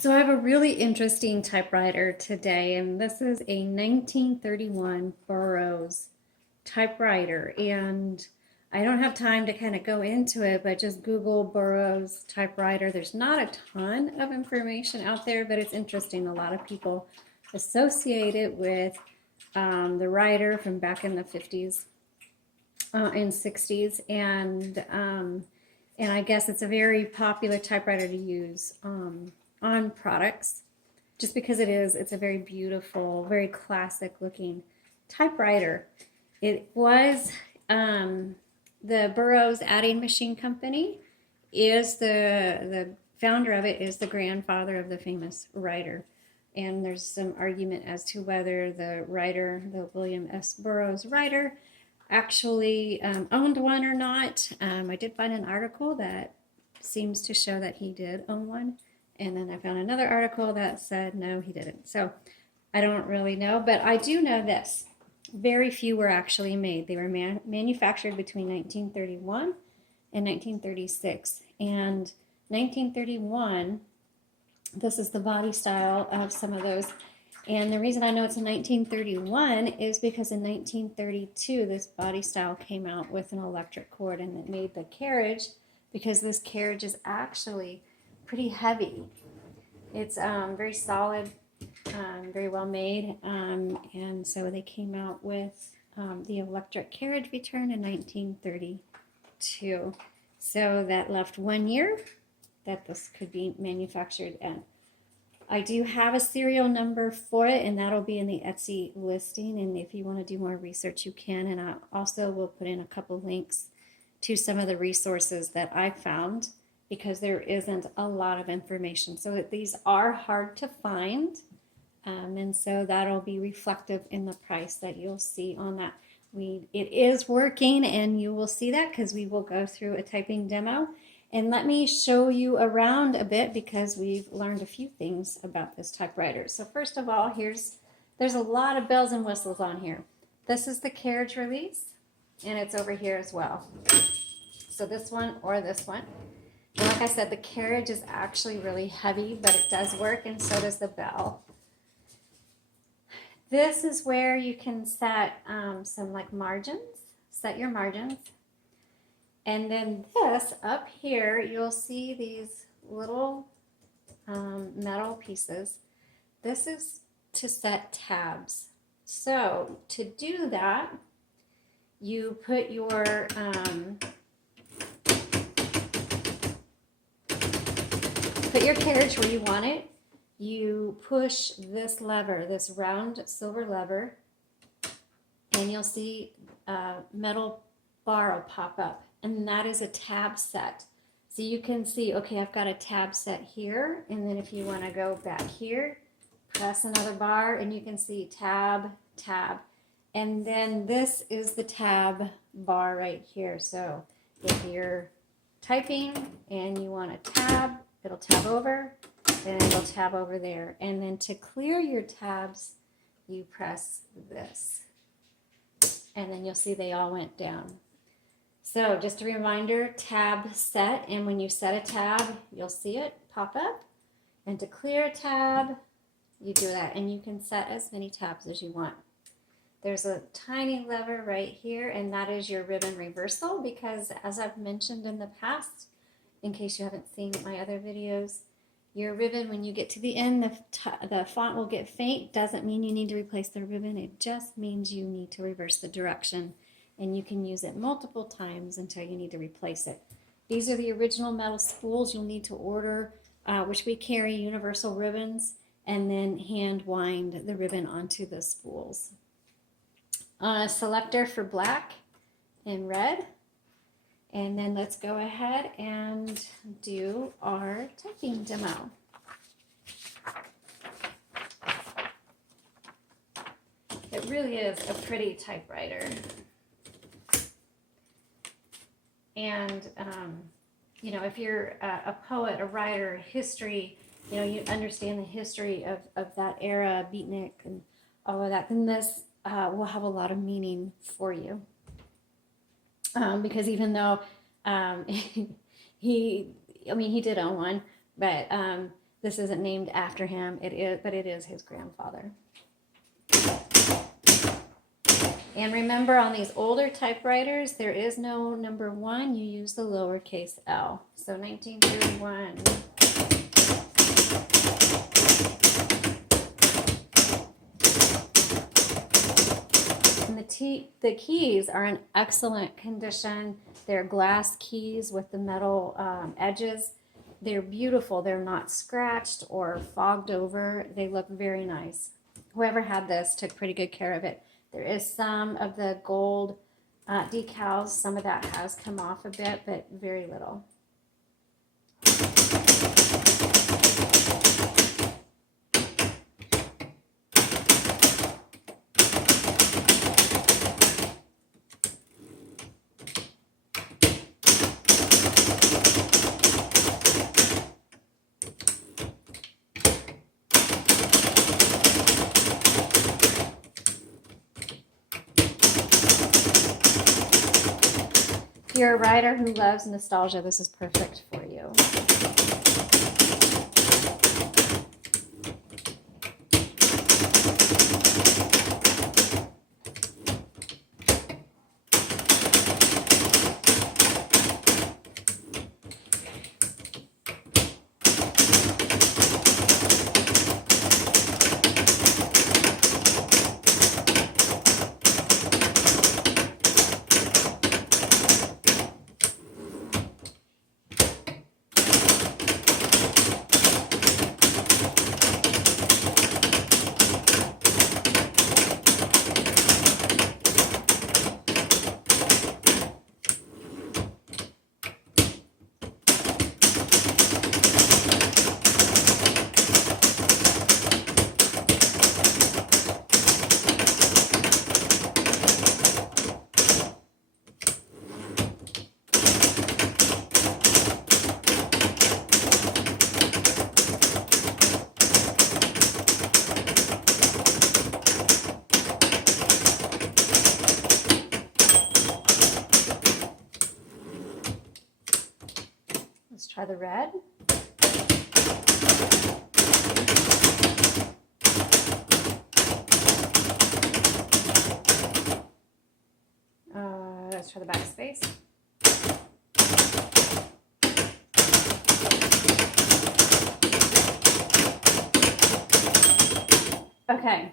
So I have a really interesting typewriter today, and this is a 1931 Burroughs typewriter. And I don't have time to kind of go into it, but just Google Burroughs typewriter. There's not a ton of information out there, but it's interesting. A lot of people associate it with the writer from back in the 50s and 60s, and I guess it's a very popular typewriter to use on products, just because it's a very beautiful, very classic looking typewriter. It was the Burroughs Adding Machine Company is the founder of it is the grandfather of the famous writer. And there's some argument as to whether the writer, the William S. Burroughs writer, actually owned one or not. I did find an article that seems to show that he did own one. And then I found another article that said no, he didn't. So I don't really know, but I do know this. Very few were actually made. They were manufactured between 1931 and 1936. And 1931, this is the body style of some of those. And the reason I know it's in 1931 is because in 1932, this body style came out with an electric cord, and it made the carriage, because this carriage is actually pretty heavy. It's very solid, very well made, and so they came out with the electric carriage return in 1932. So that left 1 year that this could be manufactured in. I do have a serial number for it, and that'll be in the Etsy listing, and if you want to do more research, you can, and I also will put in a couple links to some of the resources that I found, because there isn't a lot of information. So these are hard to find, and so that'll be reflective in the price that you'll see on that. It is working, and you will see that because we will go through a typing demo. And let me show you around a bit, because we've learned a few things about this typewriter. So first of all, there's a lot of bells and whistles on here. This is the Carriage Release, and it's over here as well. So this one or this one. And like I said, the carriage is actually really heavy, but it does work, and so does the bell. This is where you can set some like margins, set your margins. And then this up here, you'll see these little metal pieces. This is to set tabs. So to do that, you put your carriage where you want it. You push this lever, this round silver lever, and you'll see a metal bar will pop up, and that is a tab set. So you can see, okay, I've got a tab set here, and then if you want to go back here, press another bar, and you can see tab, tab. And then this is the tab bar right here. So if you're typing and you want to tab, it'll tab over, and it'll tab over there. And then to clear your tabs, you press this. And then you'll see they all went down. So just a reminder, tab set, and when you set a tab, you'll see it pop up. And to clear a tab, you do that, and you can set as many tabs as you want. There's a tiny lever right here, and that is your ribbon reversal, because as I've mentioned in the past, in case you haven't seen my other videos, your ribbon, when you get to the end, the font will get faint. Doesn't mean you need to replace the ribbon. It just means you need to reverse the direction, and you can use it multiple times until you need to replace it. These are the original metal spools you'll need to order, which we carry universal ribbons, and then hand wind the ribbon onto the spools. A selector for black and red. And then let's go ahead and do our typing demo. It really is a pretty typewriter. And, you know, if you're a poet, a writer, history, you know, you understand the history of that era, beatnik and all of that, then this will have a lot of meaning for you. Because even though he did own one, but This isn't named after him, but it is his grandfather. And remember, on these older typewriters, there is no number 1. You use the lowercase l. So 1931. And the keys are in excellent condition. They're glass keys with the metal edges. They're beautiful. They're not scratched or fogged over. They look very nice. Whoever had this took pretty good care of it. There is some of the gold decals. Some of that has come off a bit, but very little. If you're a writer who loves nostalgia, this is perfect for you. Let's try the red. Let's try the back space. Okay,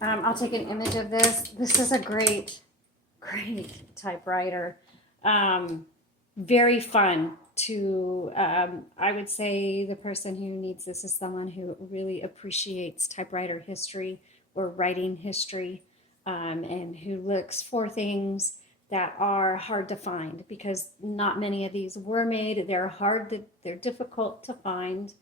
I'll take an image of this. This is a great typewriter. Very fun to, I would say the person who needs this is someone who really appreciates typewriter history or writing history, and who looks for things that are hard to find, because not many of these were made. They're difficult to find,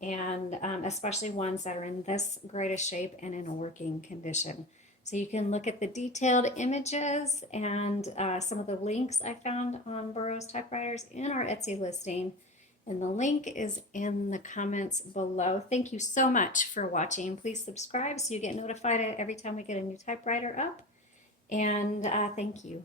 and especially ones that are in this great a shape and in a working condition. So you can look at the detailed images and some of the links I found on Burroughs Typewriters in our Etsy listing. And the link is in the comments below. Thank you so much for watching. Please subscribe so you get notified every time we get a new typewriter up. And thank you.